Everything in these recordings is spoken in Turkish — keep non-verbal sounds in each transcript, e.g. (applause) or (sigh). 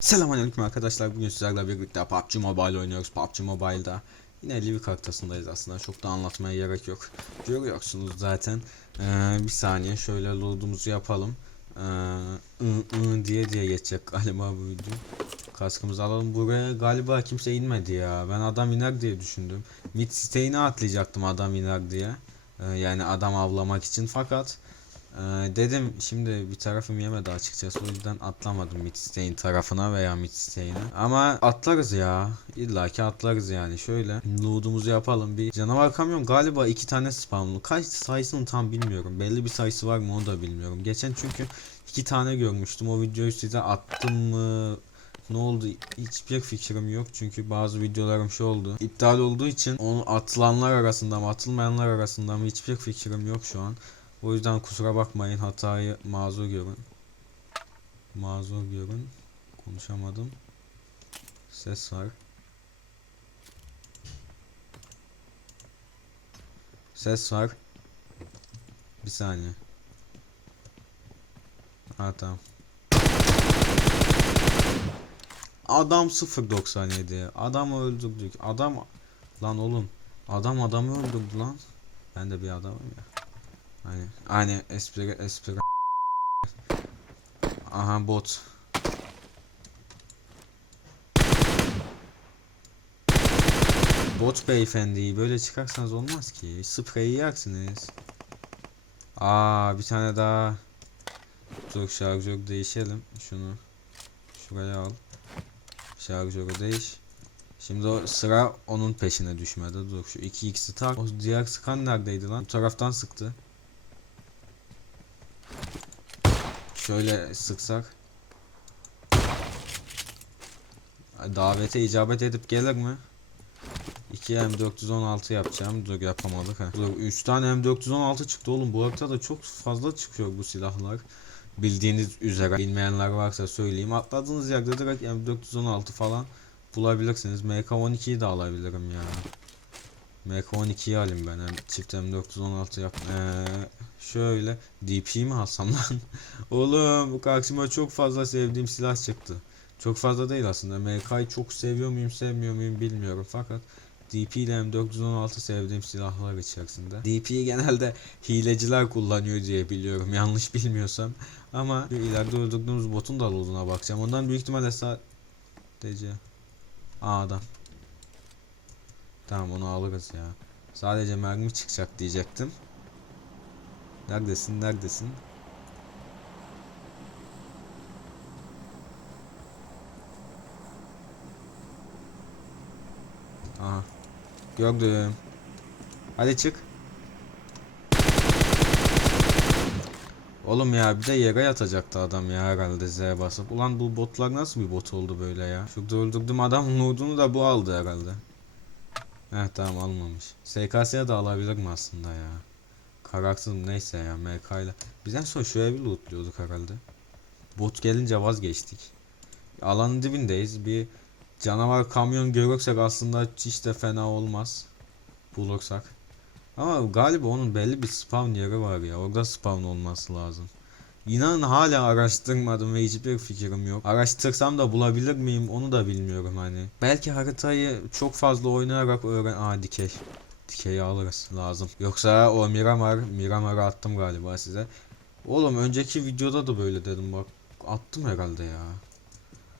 Selamünaleyküm arkadaşlar. Bugün sizlerle birlikte PUBG Mobile oynuyoruz. PUBG Mobile'da yine Livik haritasındayız aslında. Çok da anlatmaya gerek yok. Görüyorsunuz zaten. Ee, bir saniye şöyle load'umuzu yapalım. Ee, ı, ı diye diye geçecek galiba bu video. Kaskımızı alalım. Buraya galiba kimse inmedi ya. Ben adam iner diye düşündüm. Mid siteğine atlayacaktım adam iner diye. Ee, yani adam avlamak için fakat ee, dedim şimdi bir tarafım yemedi açıkçası o yüzden atlamadım Midstay'in tarafına veya Midstay'ine. Ama atlarız ya. İlla ki atlarız yani. Şöyle loot'umuzu yapalım. Bir canavar kamyon galiba iki tane spamlı. Kaç sayısını tam bilmiyorum. Belli bir sayısı var mı onu da bilmiyorum. Geçen çünkü iki tane görmüştüm. O videoyu size attım mı? Ne oldu? Hiçbir fikrim yok çünkü bazı videolarım şu oldu. İptal olduğu için onu atılanlar arasında mı atılmayanlar arasında mı hiçbir fikrim yok şu an. O yüzden kusura bakmayın hatayı mazur görün. Mazur görün. Konuşamadım. Ses var. Ses var. Bir saniye. Ha tamam. Adam 0.97. Adamı öldürdük. Adam lan oğlum. Adam adamı öldürdü lan. Ben de bir adamım ya. Hani hani espri espri. Aha bot. Bot beyefendi böyle çıkarsanız olmaz ki. Spreyi yersiniz. Aa bir tane daha. Dur şarjör değişelim. Şunu şuraya al. Şarjörü değiş. Şimdi o sıra onun peşine düşmedi. Dur şu 2x'i tak. O diğer sıkan neredeydi lan? Bu taraftan sıktı. Şöyle sıksak. Davete icabet edip gelir mi? 2 M416 yapacağım. Dur yapamadık ha. Dur 3 tane M416 çıktı oğlum. Bu haritada çok fazla çıkıyor bu silahlar. Bildiğiniz üzere bilmeyenler varsa söyleyeyim. Atladığınız yerde direkt M416 falan bulabilirsiniz. MK12'yi de alabilirim ya. MK12'yi alayım ben. Hem çift M416 yap. Ee, şöyle DP mi alsam lan? (laughs) Oğlum bu karşıma çok fazla sevdiğim silah çıktı. Çok fazla değil aslında. MK'yı çok seviyor muyum sevmiyor muyum bilmiyorum fakat DP ile M416 sevdiğim silahlar içerisinde. DP'yi genelde hileciler kullanıyor diye biliyorum yanlış bilmiyorsam. Ama ileride öldürdüğümüz botun da loaduna bakacağım. Ondan büyük ihtimalle sadece Aa adam. Tamam onu alırız ya. Sadece mermi çıkacak diyecektim. Neredesin neredesin? Aha. Gördüm. Hadi çık. Oğlum ya bir de yere yatacaktı adam ya herhalde Z basıp. Ulan bu botlar nasıl bir bot oldu böyle ya? Şurada öldürdüm adam nudunu da bu aldı herhalde. Heh tamam almamış. SKS'ye de alabilir mi aslında ya? Kararsız neyse ya MK ile. Biz en son şöyle bir lootluyorduk herhalde. Bot gelince vazgeçtik. Alanın dibindeyiz. Bir canavar kamyon görürsek aslında hiç de fena olmaz. Bulursak. Ama galiba onun belli bir spawn yeri var ya. Orada spawn olması lazım. İnanın hala araştırmadım ve hiçbir fikrim yok. Araştırsam da bulabilir miyim onu da bilmiyorum hani. Belki haritayı çok fazla oynayarak öğren... Aa dikey. Dikeyi alırız lazım. Yoksa o Miramar, Miramar'ı attım galiba size. Oğlum önceki videoda da böyle dedim bak. Attım herhalde ya.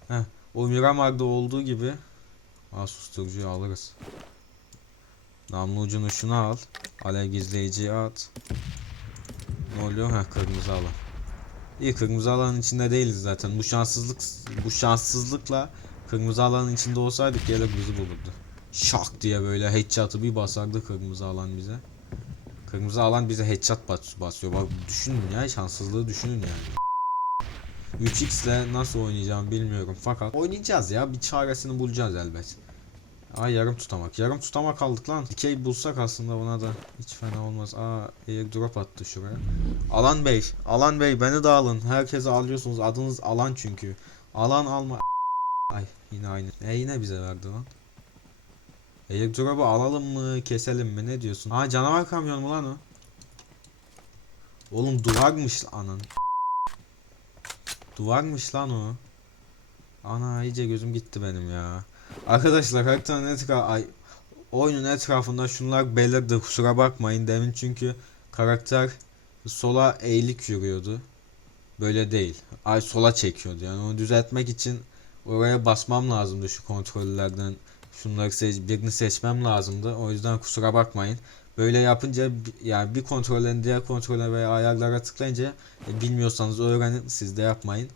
Heh. O Miramar'da olduğu gibi. Aa susturucuyu alırız. Namlu ucunu şuna al. Alev gizleyiciyi at. Ne oluyor? Heh kırmızı alan. İyi kırmızı alanın içinde değiliz zaten. Bu şanssızlık bu şanssızlıkla kırmızı alanın içinde olsaydık gelir bizi bulurdu. Şak diye böyle headshot'ı bir basardı kırmızı alan bize. Kırmızı alan bize headshot bas basıyor. Bak düşünün ya şanssızlığı düşünün yani. 3x ile nasıl oynayacağım bilmiyorum fakat oynayacağız ya bir çaresini bulacağız elbet. Aa yarım tutamak. Yarım tutamak aldık lan. Dikey bulsak aslında buna da hiç fena olmaz. Aa airdrop attı şuraya. Alan Bey. Alan Bey beni de alın. Herkese alıyorsunuz. Adınız Alan çünkü. Alan alma. Ay yine aynı. E yine bize verdi lan. Airdrop'u alalım mı keselim mi ne diyorsun? Aa canavar kamyon mu lan o? Oğlum duvarmış anan. Duvarmış lan o. Ana iyice gözüm gitti benim ya. Arkadaşlar haritanın etrafı ay oyunun etrafında şunlar belirdi kusura bakmayın demin çünkü karakter sola eğilik yürüyordu. Böyle değil. Ay sola çekiyordu. Yani onu düzeltmek için oraya basmam lazımdı şu kontrollerden. Şunları seç, birini seçmem lazımdı. O yüzden kusura bakmayın. Böyle yapınca yani bir kontrolden diğer kontrole veya ayarlara tıklayınca e, bilmiyorsanız öğrenin siz de yapmayın.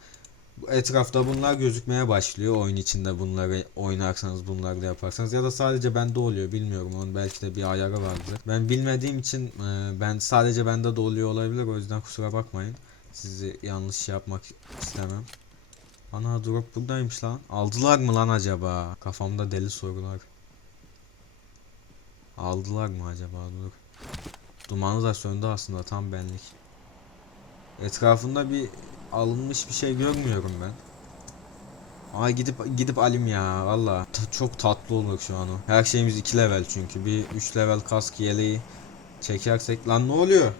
Etrafta bunlar gözükmeye başlıyor oyun içinde bunları oynarsanız bunları da yaparsanız ya da sadece bende oluyor bilmiyorum onun belki de bir ayarı vardır. Ben bilmediğim için e, ben sadece bende de oluyor olabilir o yüzden kusura bakmayın. Sizi yanlış yapmak istemem. Ana drop buradaymış lan. Aldılar mı lan acaba? Kafamda deli sorular. Aldılar mı acaba? Dur. Dumanı da söndü aslında tam benlik. Etrafında bir alınmış bir şey görmüyorum ben. Ay gidip gidip alim ya valla çok tatlı olur şu an o. Her şeyimiz 2 level çünkü bir 3 level kask yeleği çekersek lan ne oluyor?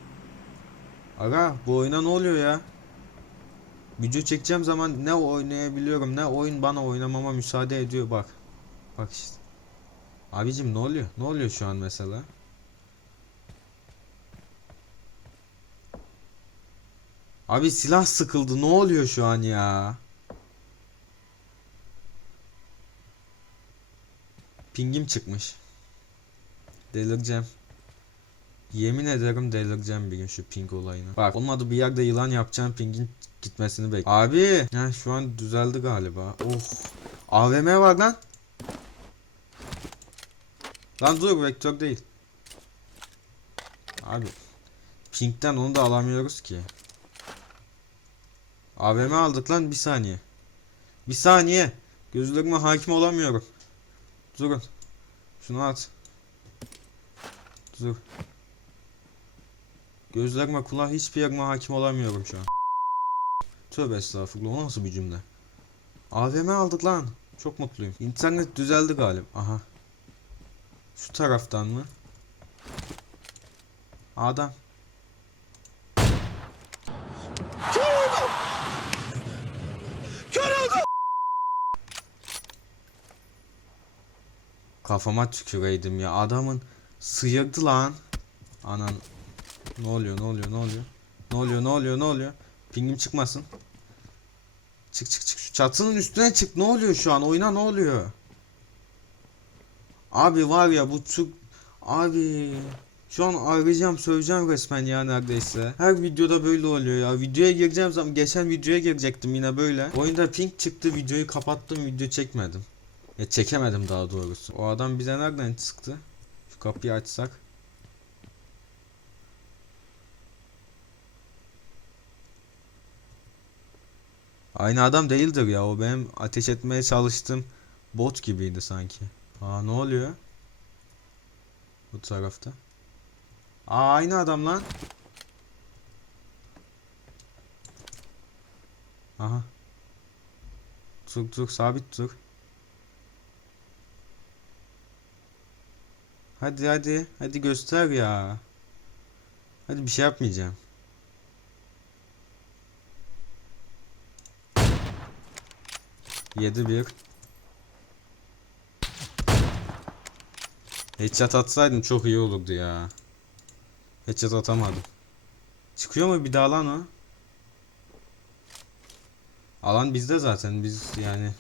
Aga bu oyuna ne oluyor ya? Video çekeceğim zaman ne oynayabiliyorum ne oyun bana oynamama müsaade ediyor bak. Bak işte. Abicim ne oluyor? Ne oluyor şu an mesela? Abi silah sıkıldı. Ne oluyor şu an ya? Pingim çıkmış. Delireceğim. Yemin ederim delireceğim bir gün şu ping olayına. Bak olmadı bir yerde yılan yapacağım pingin gitmesini bek. Abi, ya şu an düzeldi galiba. Oh. AVM var lan. Lan dur vektör değil. Abi. Ping'den onu da alamıyoruz ki. AVM aldık lan bir saniye. Bir saniye. Gözlerime hakim olamıyorum. Durun. Şunu at. Dur. Gözlerime kulağa hiçbir yerime hakim olamıyorum şu an. Tövbe estağfurullah o nasıl bir cümle? AVM aldık lan. Çok mutluyum. İnternet düzeldi galiba. Aha. Şu taraftan mı? Adam. Kafama tüküreydim ya. Adamın sıyırdı lan. Anan. Ne oluyor ne oluyor ne oluyor? Ne oluyor ne oluyor ne oluyor? Pingim çıkmasın. Çık çık çık. Şu çatının üstüne çık. Ne oluyor şu an? Oyuna ne oluyor? Abi var ya bu çok... Abi... Şu an arayacağım söveceğim resmen ya neredeyse. Her videoda böyle oluyor ya. Videoya gireceğim zaman geçen videoya girecektim yine böyle. Oyunda ping çıktı videoyu kapattım video çekmedim. Ya çekemedim daha doğrusu. O adam bize nereden çıktı? Şu kapıyı açsak. Aynı adam değildir ya. O benim ateş etmeye çalıştığım bot gibiydi sanki. Aa ne oluyor? Bu tarafta. Aa aynı adam lan. Aha. Dur dur sabit dur. Hadi hadi. Hadi göster ya. Hadi bir şey yapmayacağım. Yedi bir. Headshot atsaydım çok iyi olurdu ya. Headshot atamadım. Çıkıyor mu bir daha lan o? Alan bizde zaten biz yani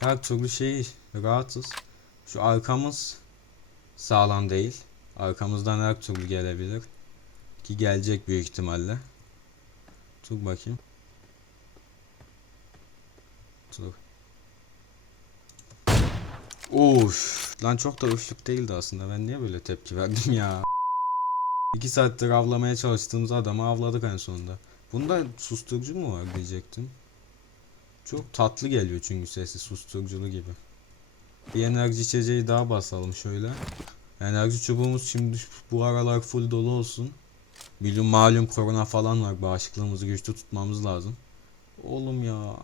her türlü şey rahatız. Şu arkamız sağlam değil. Arkamızdan her türlü gelebilir. Ki gelecek büyük ihtimalle. Dur bakayım. Dur. Uf. Lan çok da ufluk değildi aslında. Ben niye böyle tepki verdim ya? 2 saattir avlamaya çalıştığımız adamı avladık en sonunda. Bunda susturucu mu var diyecektim. Çok tatlı geliyor çünkü sesi susturuculu gibi. Bir enerji içeceği daha basalım şöyle. Enerji çubuğumuz şimdi bu aralar full dolu olsun. Bilum malum korona falan var. Bağışıklığımızı güçlü tutmamız lazım. Oğlum ya.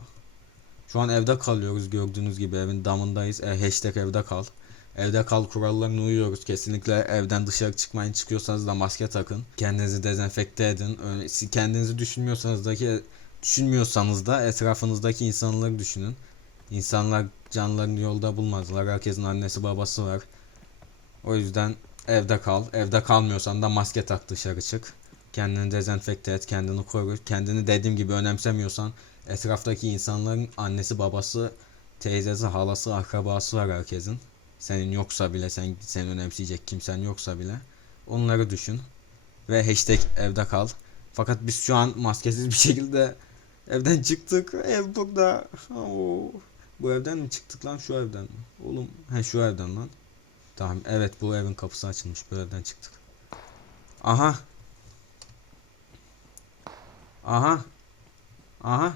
Şu an evde kalıyoruz gördüğünüz gibi evin damındayız. E, hashtag evde kal. Evde kal kurallarına uyuyoruz. Kesinlikle evden dışarı çıkmayın. Çıkıyorsanız da maske takın. Kendinizi dezenfekte edin. Kendinizi düşünmüyorsanız da ki düşünmüyorsanız da etrafınızdaki insanları düşünün. İnsanlar canlarını yolda bulmadılar. Herkesin annesi babası var. O yüzden evde kal. Evde kalmıyorsan da maske tak dışarı çık. Kendini dezenfekte et, kendini koru. Kendini dediğim gibi önemsemiyorsan etraftaki insanların annesi babası, teyzesi, halası, akrabası var herkesin. Senin yoksa bile, sen seni önemseyecek kimsen yoksa bile. Onları düşün. Ve hashtag evde kal. Fakat biz şu an maskesiz bir şekilde evden çıktık. Ev burada. Oo. Bu evden mi çıktık lan şu evden mi? Oğlum he şu evden lan. Tamam evet bu evin kapısı açılmış. Bu evden çıktık. Aha. Aha. Aha.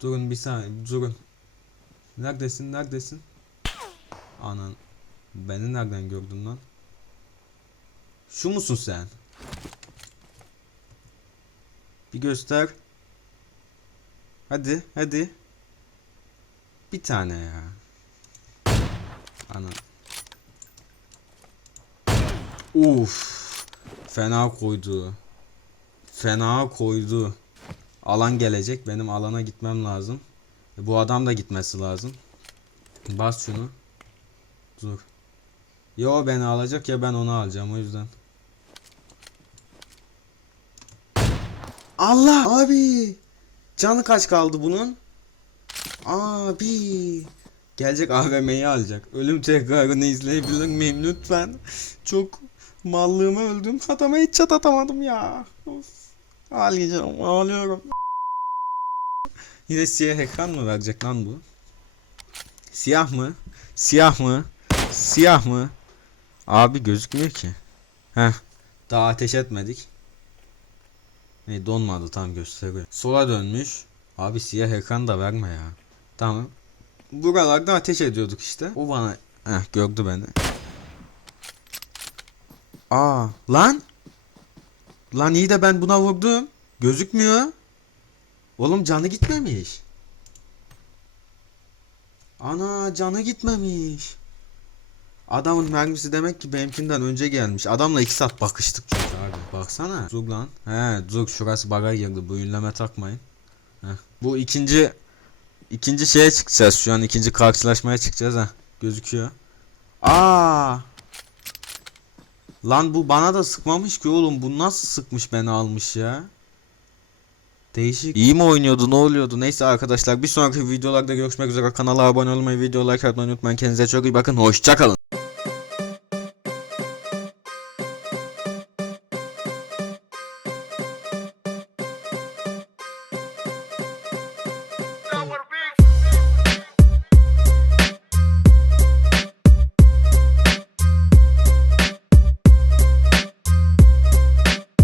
Durun bir saniye durun. Neredesin neredesin? Anan. Beni nereden gördün lan? Şu musun sen? Bir göster. Hadi hadi. Bir tane ya. Anan. Uf. Fena koydu. Fena koydu. Alan gelecek. Benim alana gitmem lazım. E, Bu adam da gitmesi lazım. Bas şunu. Dur. Ya o beni alacak ya ben onu alacağım o yüzden. Allah abi. Canı kaç kaldı bunun? Abi. Gelecek AVM'yi alacak. Ölüm tekrarını izleyebilir miyim lütfen? Çok mallığımı öldüm. Adama hiç çat atamadım ya. Of. Ağlayacağım, ağlıyorum. Yine siyah ekran mı verecek lan bu? Siyah mı? Siyah mı? Siyah mı? Abi gözükmüyor ki. Heh. Daha ateş etmedik. Ne donmadı tam gösteriyor. Sola dönmüş. Abi siyah ekran da verme ya. Tamam. Buralarda ateş ediyorduk işte. O bana Heh, gördü beni. Aa lan. Lan iyi de ben buna vurdum. Gözükmüyor. Oğlum canı gitmemiş. Ana canı gitmemiş. Adamın mermisi demek ki benimkinden önce gelmiş. Adamla iki saat bakıştık çünkü abi. Baksana. Zug lan. He zug şurası baga girdi. Bu ünleme takmayın. Heh. Bu ikinci ikinci şeye çıkacağız şu an. ikinci karşılaşmaya çıkacağız ha. Gözüküyor. Aa! Lan bu bana da sıkmamış ki oğlum. Bu nasıl sıkmış beni almış ya? Değişik. İyi mi oynuyordu ne oluyordu? Neyse arkadaşlar bir sonraki videolarda görüşmek üzere. Kanala abone olmayı, video like atmayı unutmayın. Kendinize çok iyi bakın. Hoşçakalın.